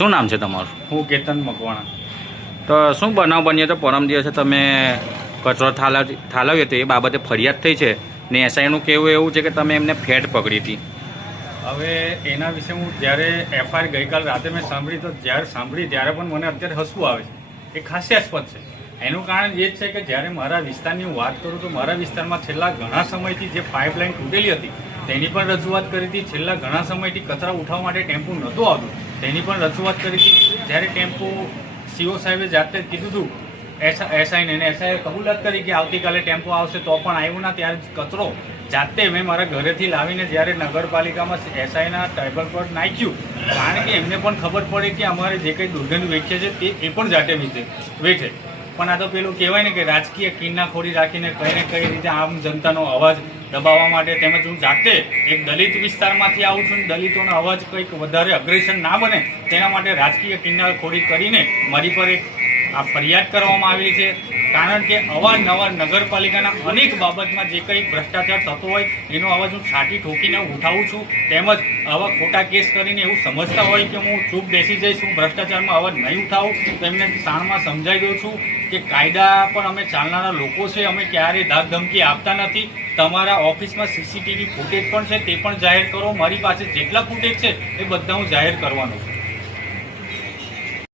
શું નામ છે તમારું? હું કેતન મકવાણા. તો શું બનાવ બન્યો તો પરમ દિવસે તમે કચરો ઠાલવ્યો હતો એ બાબતે ફરિયાદ થઈ છે ને એસઆઈનું કહેવું એવું છે કે તમે એમને ફેટ પકડી હતી. હવે એના વિશે હું જ્યારે એફઆઈઆર ગઈકાલ રાતે મેં સાંભળી તો જ્યારે સાંભળી ત્યારે પણ મને અત્યારે હસવું આવે છે. એ હાસ્યાસ્પદ છે. એનું કારણ એ જ છે કે જ્યારે મારા વિસ્તારની હું વાત કરું તો મારા વિસ્તારમાં છેલ્લા ઘણા સમયથી જે પાઇપલાઇન તૂટેલી હતી તેની પણ રજૂઆત કરી હતી. છેલ્લા ઘણા સમયથી કચરા ઉઠાવવા માટે ટેમ્પો નહોતું આવતું તેની પણ રજૂઆત કરી હતી. જ્યારે ટેમ્પો સીઓ સાહેબે જાતે જ કીધું હતું એસઆઈને, અને એસઆઈએ કબૂલાત કરી કે આવતીકાલે ટેમ્પો આવશે તો પણ આવ્યું ના. ત્યારે કચરો જાતે મેં મારા ઘરેથી લાવીને જ્યારે નગરપાલિકામાં એસઆઈના ટેબલ પર નાખ્યું, કારણ કે એમને પણ ખબર પડે કે અમારે જે કંઈ દુર્ગંધ વેચે છે તે એ પણ જાતે વેચે. પણ આ તો પેલું કહેવાય ને કે રાજકીય કિન્નાખોરી રાખીને કઈ ને કઈ રીતે આમ જનતાનો અવાજ દબાવવા માટે, તેમજ હું જાતે એક દલિત વિસ્તારમાંથી આવું છું, દલિતોનો અવાજ કંઈક વધારે અગ્રેસર ના બને તેના માટે રાજકીય કિન્નાખોરી કરીને મારી પર એક આ ફરિયાદ કરવામાં આવેલી છે. કારણ કે અવારનવાર નગરપાલિકાના અનેક બાબતમાં જે કંઈ ભ્રષ્ટાચાર થતો હોય એનો અવાજ હું છાટી ઠોકીને ઉઠાવું છું. તેમજ આવા ખોટા કેસ કરીને એવું સમજતા હોય કે હું ચૂપ બેસી જઈશ, હું ભ્રષ્ટાચારમાં અવાજ નહીં ઉઠાવું તો એમને શાણમાં સમજાવી દઉં છું કે કાયદા પણ અમે ચાલનારા લોકો છે, અમે ક્યારેય ધાક ધમકી આપતા નથી. તમારા ઓફિસમાં સીસીટીવી ફૂટેજ પણ છે તે પણ જાહેર કરો. મારી પાસે જેટલા ફૂટેજ છે એ બધા હું જાહેર કરવાનો છું.